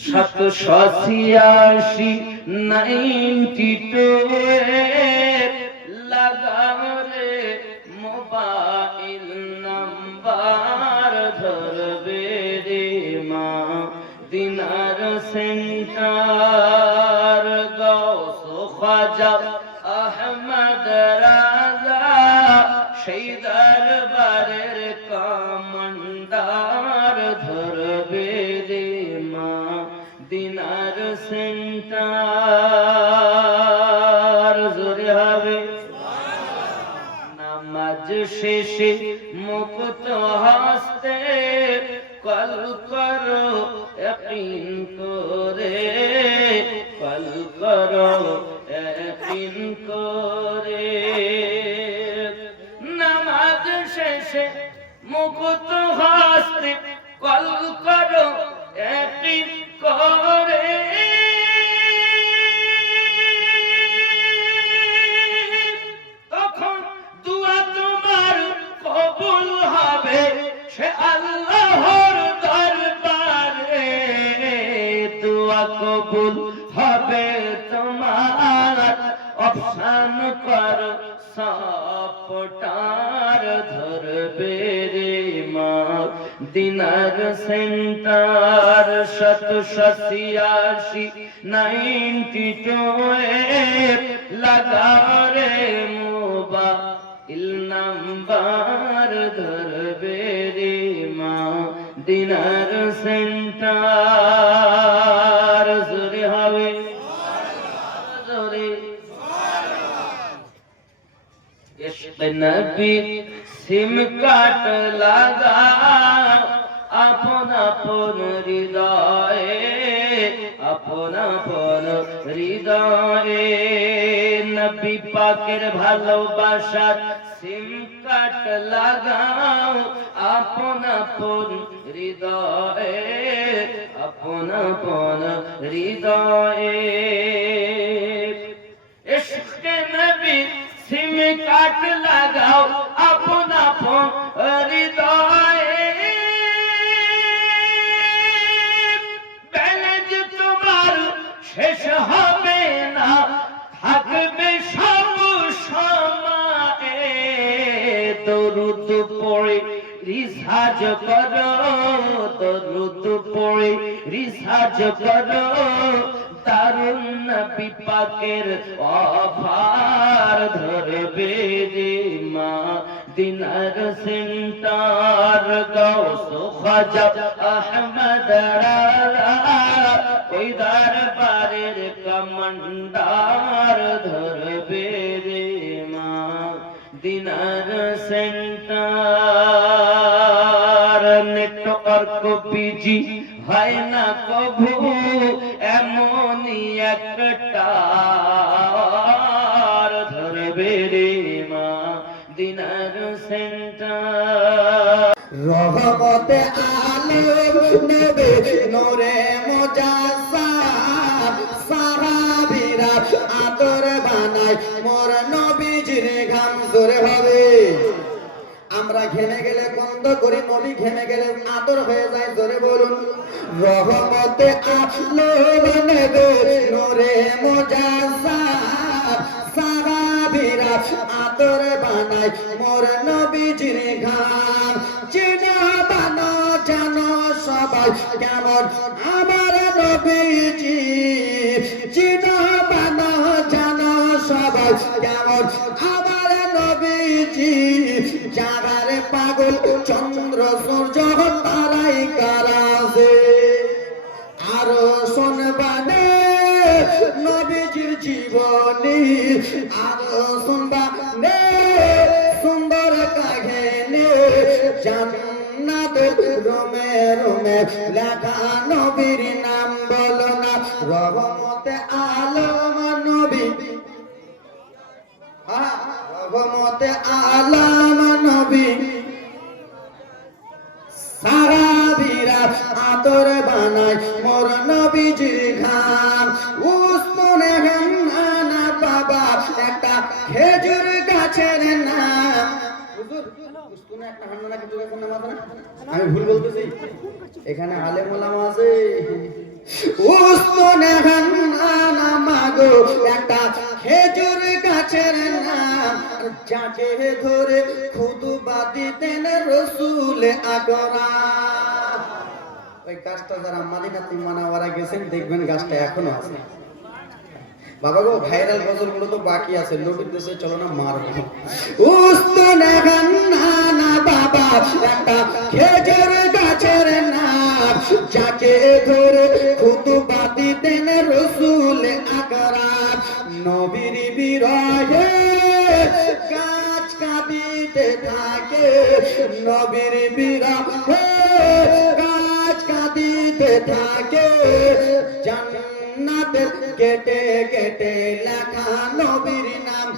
786 92 লাগারে mobile number ধরবে রে মা দিনার সেন্টার গৌস খাজা আহমদ রাজা সেই দরবারের কমান্ডার ধরবে রে মা দিনার সেন্টার জোরে হবে নামাজ শেষে মুক্ত হস্তে কল করো ইয়াকিন করে কল করো ইয়াকিন করে নামাজ শেষে মুক্ত হস্তে কল করো ইয়াকিন করে তখন দুয়া তোমার কবুল হবে সে আল্লাহর দরবারে দুয়া কবুল হবে তোমার অপশন করো সাপটার ধরবে রে মা দিনার সেন্টার 786 92 লাগারে মোবাইল নাম্বার ধরবে রে মা দিনার সেন্টার জোরে হবে জোরে ইশক নবী সিম কাট লাগা আপন আপন হৃদয়ে আপন আপন হৃদয়ে নবী পাকের ভালোবাসার সিম কাট লাগাও আপন আপন হৃদয়ে আপন আপন হৃদয়ে ইশক নবী সিম কাট লাগাও আপন আপন হৃদয়ে ব্যালেন্স তোমার শেষ হবে না থাকবে সব সময়ে দরুদ পড়ে রিসাজ করো দরুদ পড়ে রিসাজ করো দারুন নবী পাকের অফার ধরবে রে মা দিনার সেন্টার গৌস খাজা আহমদ রাজা ওই দরবারের কমান্ডার ধরবে রে মা দিনার সেন্টার নেটওয়ার্ক বিজি হয় না কভু এমনই একটা ধরবে রে মা দিনার সেন্টার রহমতে আলম নবী নূরে মুজাসসাম সাহাবীরা আদর বানায় মোর নবীজির ঘাম জোরে হবে আমরা ঘেমে গেলে বন্ধ করি নবী ঘেমে গেলে আদর হয়ে যায় জোরে বলুন রহমতে আলম নবী নূরে মুজাসসাম সাহাবীরা আদর বানায় মোর নবীজির ঘাম চিনা বানো জানো সবাই কেমন আমার নবীজি চিনা বানো জানো সবাই কেমন আমার নবীজি জাগারে পাগল চন্দ্র সূর্য তারাই কারাছে আরো শুনবানে নবীজির জীবনী আরো শুনবানে সুন্দর কাহিনী জান্নাতের রোমে রোমে লেখা নবীর নাম বলো না রহমতে আলম নবী রহমতে আলম নবী সাহাবীরা আদর বানায় মোর নবীজির ঘাম উসমানে হান্না বাবা একটা খেজুর গাছের নাম হুজুর উসমানে একটা হান্না খেজুর গাছের নাম আছে না আমি ভুল বলতেছি এখানে আলেম ওলামা আছে উসমানে হান্নানা মাগো একটা খেজুর গাছের নাম যাকে ধরে খুতবা দিতেন রাসূল আকরাম। ওই গাছটা যারা মদিনাতুল মুনাওয়ারা গেছেন দেখবেন গাছটা এখনো আছে। বাবা গো ভাইরাল গজলগুলো তো বাকি আছে, নবীর দেশে চলো না মারবো। উসমানে হান্নানা বাবা একটা খেজুর গাছের নাম যাকে ধরে খুতবা দিতেন রাসূল আকরাম। নবীর বিরহে গাছ কাঁদিতে থাকে, নবীর বিরহে গাছ কাঁদিতে থাকে। জান্নাতের গেটে গেটে লেখা নবীর নাম